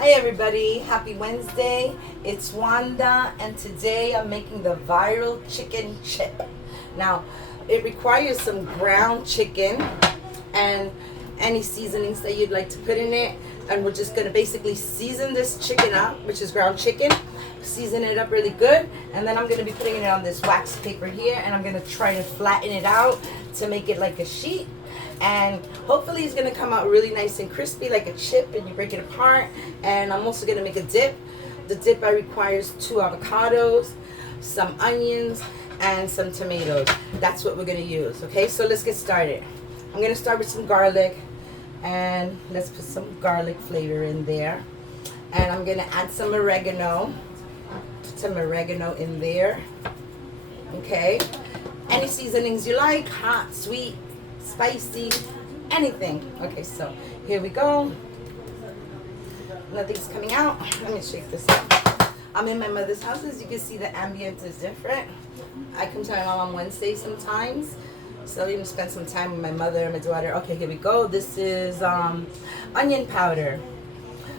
Hi everybody, happy Wednesday. It's Wanda and today I'm making the viral chicken chip. Now, it requires some ground chicken and any seasonings that you'd like to put in it. And we're just gonna basically season this chicken up, which is ground chicken. Season it up really good. And then I'm gonna be putting it on this wax paper here and I'm gonna try to flatten it out to make it like a sheet. And hopefully it's gonna come out really nice and crispy like a chip and you break it apart. And I'm also gonna make a dip. The dip requires 2 avocados, some onions, and some tomatoes. That's what we're gonna use, okay? So let's get started. I'm gonna start with some garlic and let's put some garlic flavor in there. And I'm gonna add some oregano. Put some oregano in there, okay? Any seasonings you like, hot, sweet, spicy, anything. Okay, so here we go. Nothing's coming out. Let me shake this up. I'm in my mother's house. As you can see, the ambience is different. I come to my mom on Wednesday sometimes, so I'm gonna spend some time with my mother and my daughter. Okay, here we go. This is onion powder.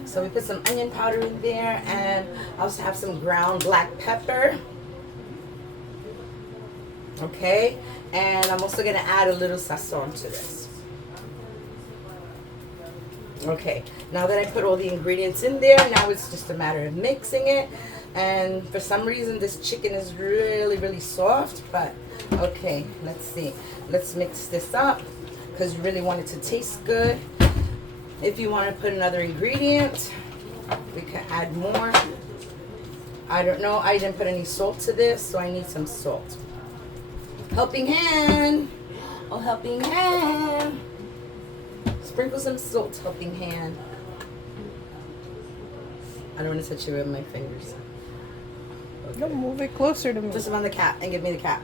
So we put some onion powder in there, and I also have some ground black pepper. Okay, and I'm also gonna add a little sazon to this. Okay, now that I put all the ingredients in there, now it's just a matter of mixing it. And for some reason this chicken is really soft, but okay, let's see. Let's mix this up because you really want it to taste good. If you want to put another ingredient, we can add more. I don't know, I didn't put any salt to this, so I need some salt. Helping hand. Oh, helping hand. Sprinkle some salt, helping hand. I don't want to touch you with my fingers. Okay. Don't move it closer to me. Put some on the cap and give me the cap.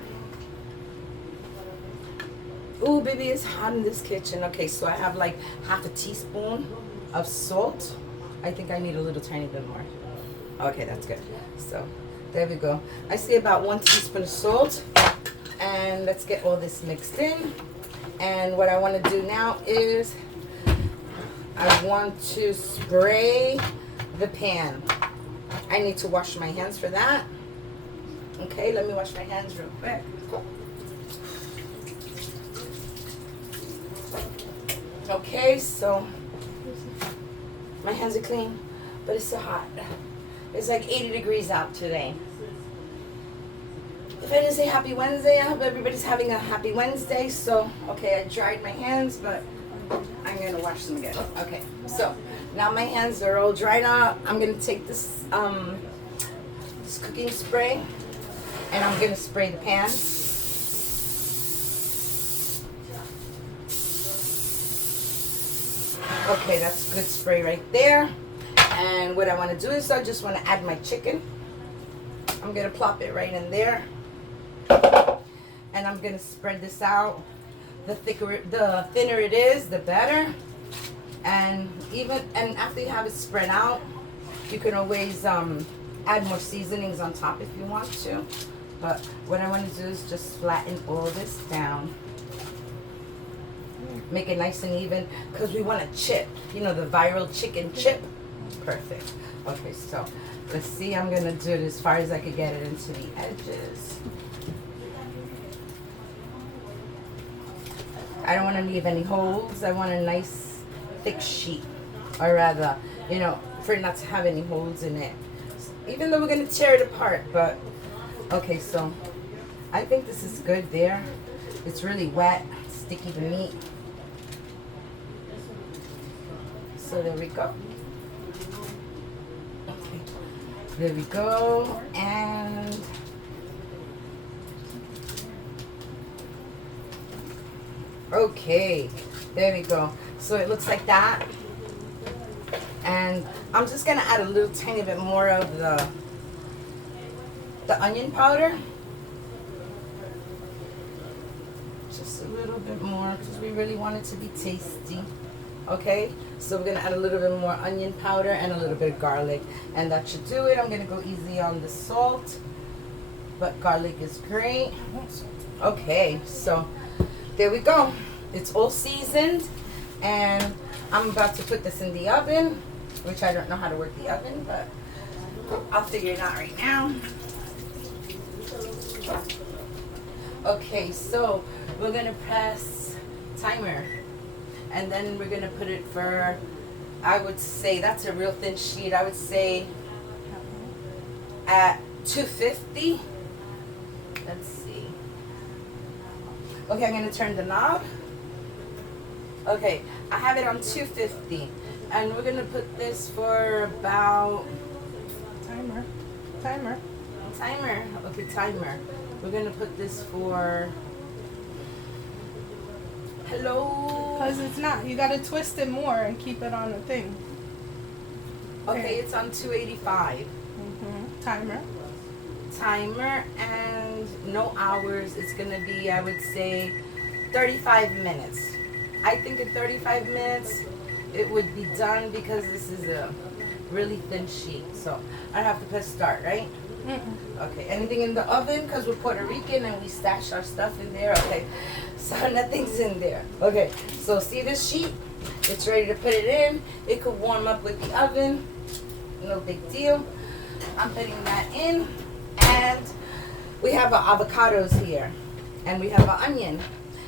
Ooh, baby, it's hot in this kitchen. Okay, so I have like half a teaspoon of salt. I think I need a little tiny bit more. Okay, that's good. So there we go. I see about 1 teaspoon of salt. And let's get all this mixed in. And what I want to do now is I want to spray the pan. I need to wash my hands for that. Okay, let me wash my hands real quick. Okay, so my hands are clean, but it's so hot. It's like 80 degrees out today. If I didn't say happy Wednesday, I hope everybody's having a happy Wednesday. So, okay, I dried my hands, but I'm going to wash them again. Okay, so now my hands are all dried out. I'm going to take this, this cooking spray, and I'm going to spray the pan. Okay, that's good spray right there. And what I want to do is I just want to add my chicken. I'm going to plop it right in there. And I'm gonna spread this out. The thinner it is, the better. And after you have it spread out, you can always add more seasonings on top if you want to. But what I want to do is just flatten all this down. Make it nice and even because we want a chip. You know, the viral chicken chip. Perfect. Okay, so let's see. I'm gonna do it as far as I could get it into the edges. I don't want to leave any holes. I want a nice thick sheet, or rather, you know, for it not to have any holes in it. Even though we're going to tear it apart, but okay, so I think this is good there. It's really wet, sticky the meat. So there we go. Okay, there we go, and okay, there we go. So it looks like that. And I'm just gonna add a little tiny bit more of the onion powder. Just a little bit more because we really want it to be tasty. Okay, so we're gonna add a little bit more onion powder and a little bit of garlic, and that should do it. I'm gonna go easy on the salt, but garlic is great. Okay, so there we go. It's all seasoned, and I'm about to put this in the oven which I don't know how to work the oven, but I'll figure it out right now. Okay, so we're gonna press timer, and then we're gonna put it for, I would say, that's a real thin sheet. I would say at 250. Let's see. Okay, I'm gonna turn the knob. Okay, I have it on 250, and we're gonna put this for about Timer. timer. Okay, timer. We're gonna put this for. Hello. Because it's not. You got to twist it more and keep it on the thing. Okay, it's on 285. Timer. Timer, and no hours. It's gonna be, I would say, 35 minutes. I think in 35 minutes it would be done because this is a really thin sheet. So I have to press start, right? Okay, anything in the oven? Because we're Puerto Rican and we stash our stuff in there. Okay, so nothing's in there. Okay, so see this sheet? It's ready to put it in. It could warm up with the oven. No big deal. I'm putting that in. And we have our avocados here. And we have our onion.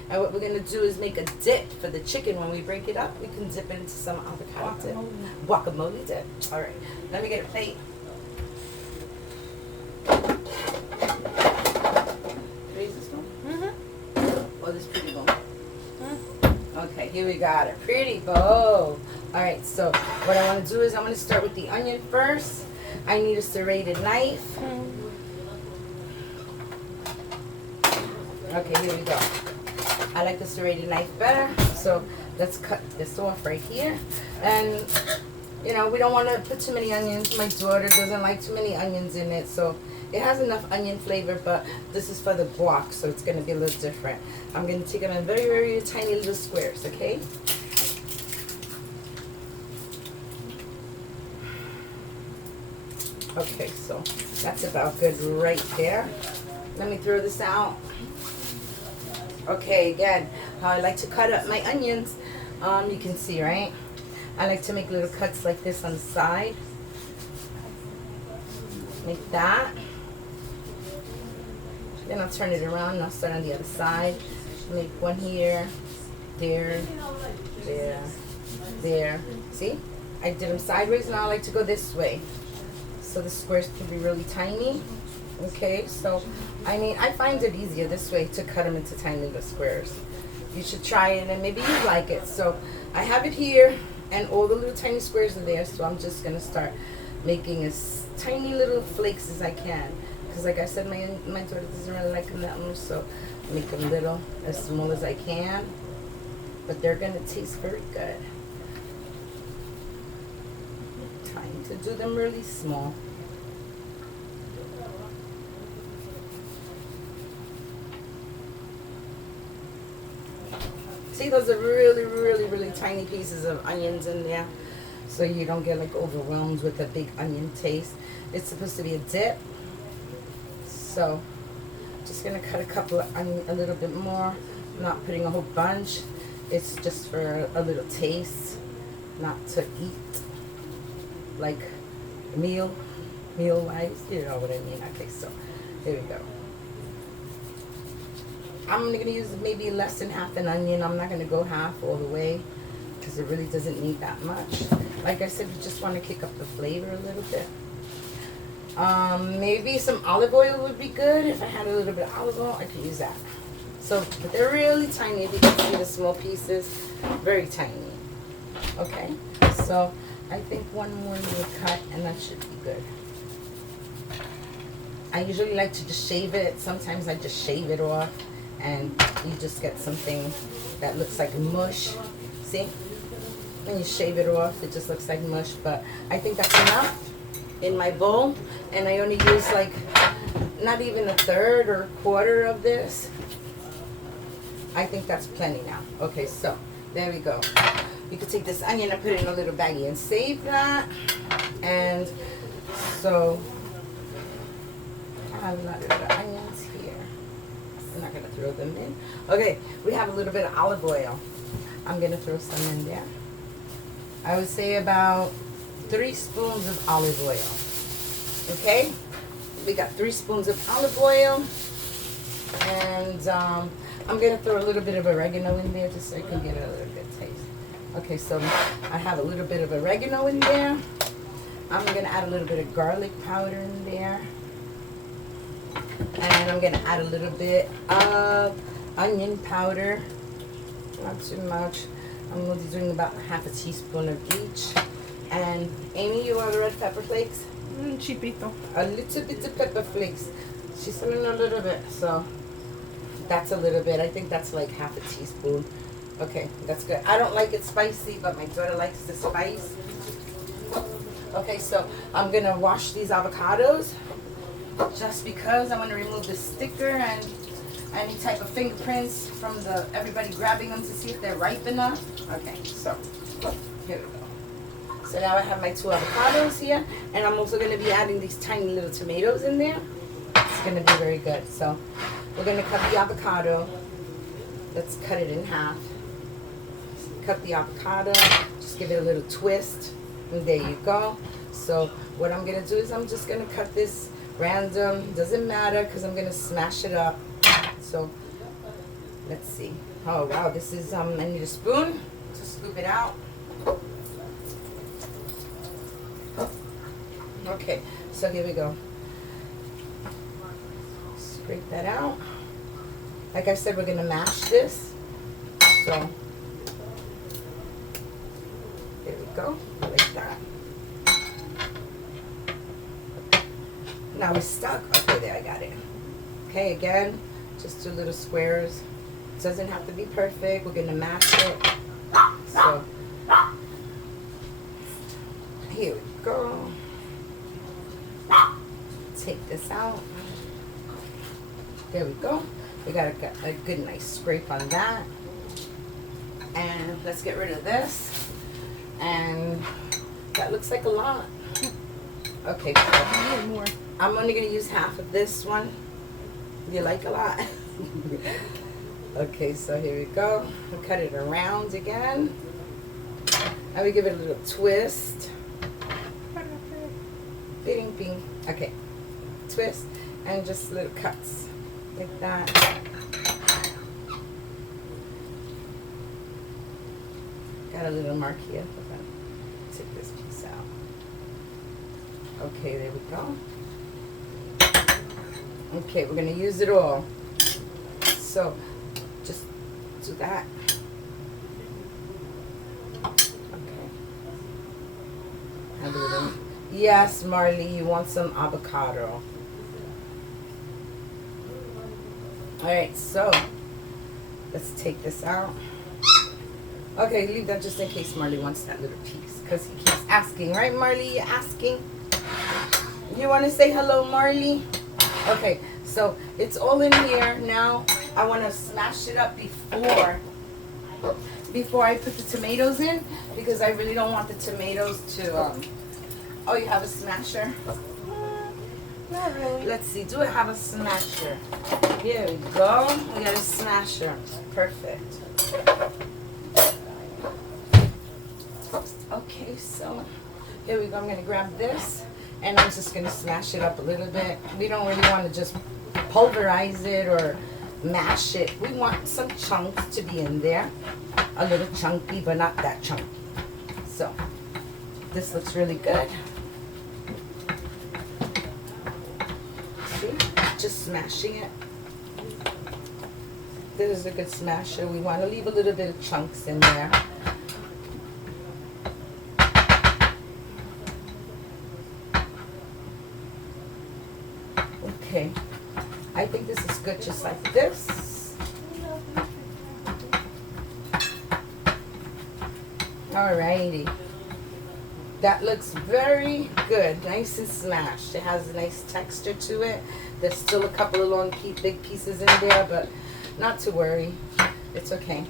And what we're going to do is make a dip for the chicken. When we break it up, we can dip it into some avocado dip. Guacamole dip. All right, let me get a plate. Oh, this pretty bowl. Okay, here we got it. Pretty bowl. Alright, so what I want to do is I'm going to start with the onion first. I need a serrated knife. Okay, here we go. I like the serrated knife better. So let's cut this off right here. And, you know, we don't want to put too many onions. My daughter doesn't like too many onions in it. So it has enough onion flavor, but this is for the guac, so it's going to be a little different. I'm going to take them in very, very tiny little squares, okay? Okay, so that's about good right there. Let me throw this out. Okay, again, how I like to cut up my onions. You can see, right? I like to make little cuts like this on the side. Like that. Then I'll turn it around and I'll start on the other side. Make one here, there, there, there. See? I did them sideways. Now I like to go this way. So the squares can be really tiny. Okay, so I mean, I find it easier this way to cut them into tiny little squares. You should try it and maybe you like it. So I have it here and all the little tiny squares are there. So I'm just gonna start making as tiny little flakes as I can. Because like I said, my daughter doesn't really like them that much, so I make them little, as small as I can. But they're going to taste very good. Trying to do them really small. See, those are really, really, really tiny pieces of onions in there. So you don't get like overwhelmed with the big onion taste. It's supposed to be a dip. So, just gonna cut a couple of onion, a little bit more. Not putting a whole bunch. It's just for a little taste, not to eat like meal wise. You know what I mean? Okay, so here we go. I'm gonna use maybe less than half an onion. I'm not gonna go half all the way because it really doesn't need that much. Like I said, you just want to kick up the flavor a little bit. Maybe some olive oil would be good. If I had a little bit of olive oil, I could use that. So, but they're really tiny. If you can see the small pieces, very tiny. Okay, so I think one more little cut and that should be good. I usually like to just shave it. Sometimes I just shave it off and you just get something that looks like mush. See? When you shave it off, it just looks like mush, but I think that's enough in my bowl, and I only use like not even a third or a quarter of this. I think that's plenty now. Okay, so there we go. You can take this onion and put it in a little baggie and save that. And so I have a lot of the onions here. I'm not gonna throw them in. Okay, we have a little bit of olive oil. I'm gonna throw some in there. I would say about 3 spoons of olive oil. Okay? We got 3 spoons of olive oil. And I'm going to throw a little bit of oregano in there just so you can get a little bit taste. Okay, so I have a little bit of oregano in there. I'm going to add a little bit of garlic powder in there. And I'm going to add a little bit of onion powder. Not too much. I'm only doing about half a teaspoon of each. And Amy, you want the red pepper flakes? Chipito. A little bit of pepper flakes. She's doing a little bit, so that's a little bit. I think that's like half a teaspoon. Okay, that's good. I don't like it spicy, but my daughter likes the spice. Okay, so I'm gonna wash these avocados just because I want to remove the sticker and any type of fingerprints from everybody grabbing them to see if they're ripe enough. Okay, so here we go. So now I have my 2 avocados here, and I'm also going to be adding these tiny little tomatoes in there. It's going to be very good. So we're going to cut the avocado. Let's cut it in half. Cut the avocado, just give it a little twist, and there you go. So what I'm going to do is I'm just going to cut this random, doesn't matter because I'm going to smash it up. So let's see. Oh wow, this is I need a spoon to scoop it out. Okay, so here we go. Scrape that out. Like I said, we're gonna mash this. So there we go, like that. Now we're stuck. Okay, there, I got it. Okay, again, just 2 little squares. It doesn't have to be perfect. We're gonna mash it. So here we go. Take this out. There we go. We got a good nice scrape on that. And let's get rid of this. And that looks like a lot. Okay, so I need more. I'm only gonna use half of this one. You like a lot. Okay, so here we go. We'll cut it around again. And we give it a little twist. Bing, bing. Okay. Twist and just little cuts like that. Got a little mark here. I'm gonna take this piece out. Okay, there we go. Okay, we're gonna use it all. So just do that. Okay. Have a little. Yes, Marley, you want some avocado. Alright, so let's take this out. Okay, leave that just in case Marley wants that little piece. Because he keeps asking, right, Marley? You're asking? You want to say hello, Marley? Okay, so it's all in here. Now I want to smash it up before I put the tomatoes in, because I really don't want the tomatoes to oh, you have a smasher? Not really. Let's see, do I have a smasher? Here we go. We got a smasher. Perfect. Okay, so here we go. I'm going to grab this and I'm just going to smash it up a little bit. We don't really want to just pulverize it or mash it. We want some chunks to be in there. A little chunky, but not that chunky. So this looks really good. See? Just smashing it. This is a good smasher. We want to leave a little bit of chunks in there. Okay, I think this is good just like this. Alrighty. That looks very good, nice and smashed. It has a nice texture to it. There's still a couple of long, big pieces in there, but not to worry. It's okay.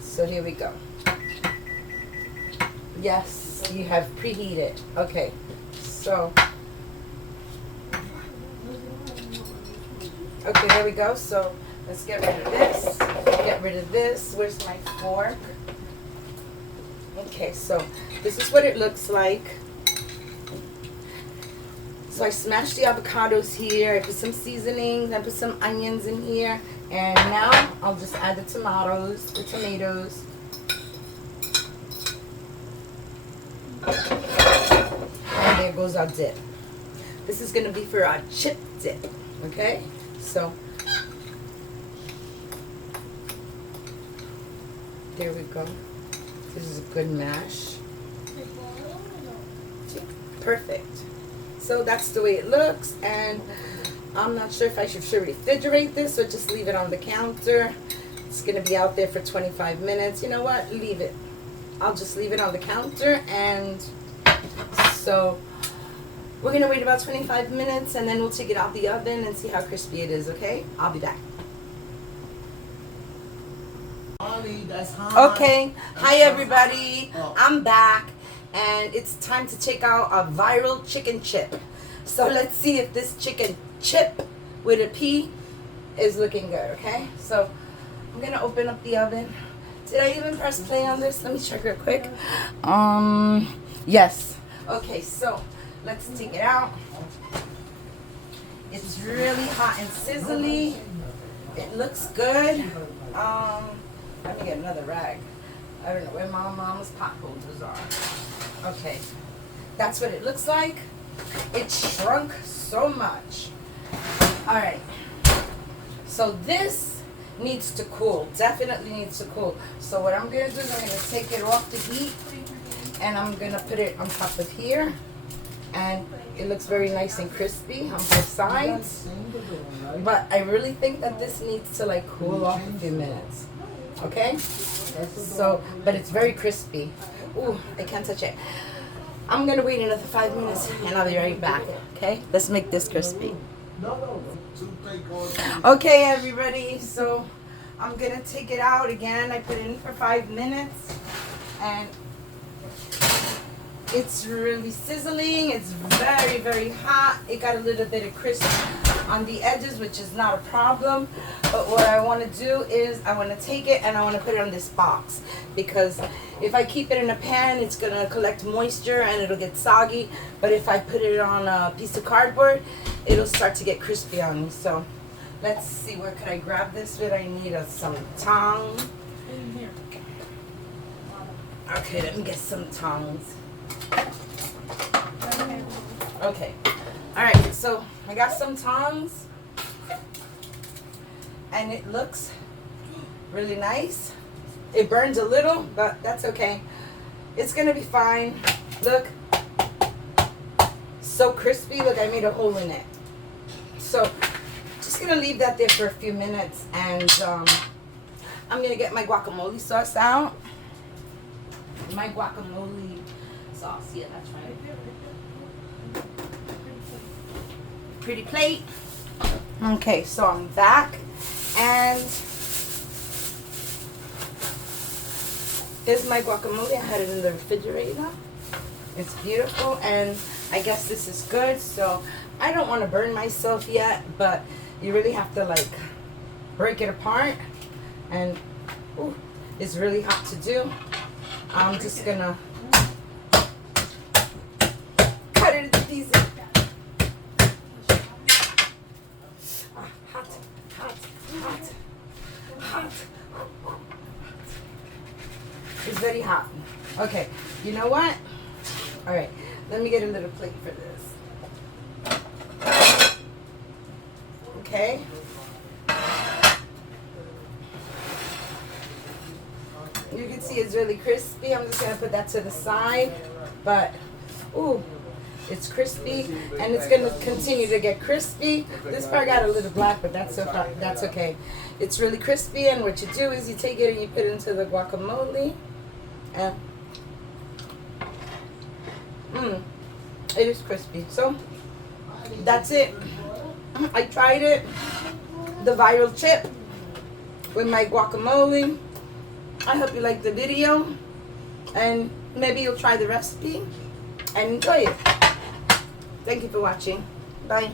So here we go. Yes, you have preheated. Okay, so. Okay, there we go. So let's get rid of this. Get rid of this. Where's my fork? Okay, so this is what it looks like. So I smashed the avocados here. I put some seasonings. I put some onions in here. And now I'll just add the tomatoes. And there goes our dip. This is going to be for our chip dip. Okay? So there we go. This is a good mash. Perfect. So that's the way it looks, and I'm not sure if I should refrigerate this or just leave it on the counter. It's gonna be out there for 25 minutes. You know what? Leave it. I'll just leave it on the counter, and so we're gonna wait about 25 minutes, and then we'll take it out the oven and see how crispy it is. Okay? I'll be back. Okay, hi everybody. I'm back, and it's time to check out our viral chicken chip. So let's see if this chicken chip with a P is looking good. Okay, so I'm gonna open up the oven. Did I even press play on this? Let me check real quick. Yes. Okay, so let's take it out. It's really hot and sizzly. It looks good. Let me get another rag. I don't know where my mom's pot holders are. Okay, that's what it looks like. It shrunk so much. All right, so this needs to cool. Definitely needs to cool. So what I'm gonna do is I'm gonna take it off the heat, and I'm gonna put it on top of here, and it looks very nice and crispy on both sides. But I really think that this needs to like cool off a few minutes. Okay, so, but it's very crispy. Ooh, I can't touch it. I'm gonna wait another 5 minutes and I'll be right back. Okay, let's make this crispy. Okay, everybody, so I'm gonna take it out again. I put it in for 5 minutes, and it's really sizzling. It's very, very hot. It got a little bit of crisp on the edges, which is not a problem. But what I want to do is I want to take it and I want to put it on this box, because if I keep it in a pan, it's going to collect moisture and it'll get soggy. But if I put it on a piece of cardboard, it'll start to get crispy on me. So let's see, where could I grab this with? I need some tongs. Okay, let me get some tongs. Okay. All right, so I got some tongs, and it looks really nice. It burns a little, but that's okay. It's gonna be fine. Look, so crispy. Look, I made a hole in it. So just gonna leave that there for a few minutes, and I'm gonna get my guacamole sauce out. My guacamole sauce, yeah, that's right. Pretty plate. Okay, so I'm back, and here's my guacamole. I had it in the refrigerator. It's beautiful, and I guess this is good. So I don't want to burn myself yet, but you really have to like break it apart, and ooh, it's really hot to do. I'm just gonna cut it into pieces. Hot. It's very hot. Okay, you know what? All right, let me get a little plate for this. Okay. You can see it's really crispy. I'm just gonna put that to the side, but ooh, it's crispy, and it's gonna continue to get crispy. This part got a little black, but that's okay. It's really crispy, and what you do is you take it and you put it into the guacamole, and it is crispy. So that's it. I tried it, the viral chip with my guacamole. I hope you liked the video, and maybe you'll try the recipe and enjoy it. Thank you for watching. Bye.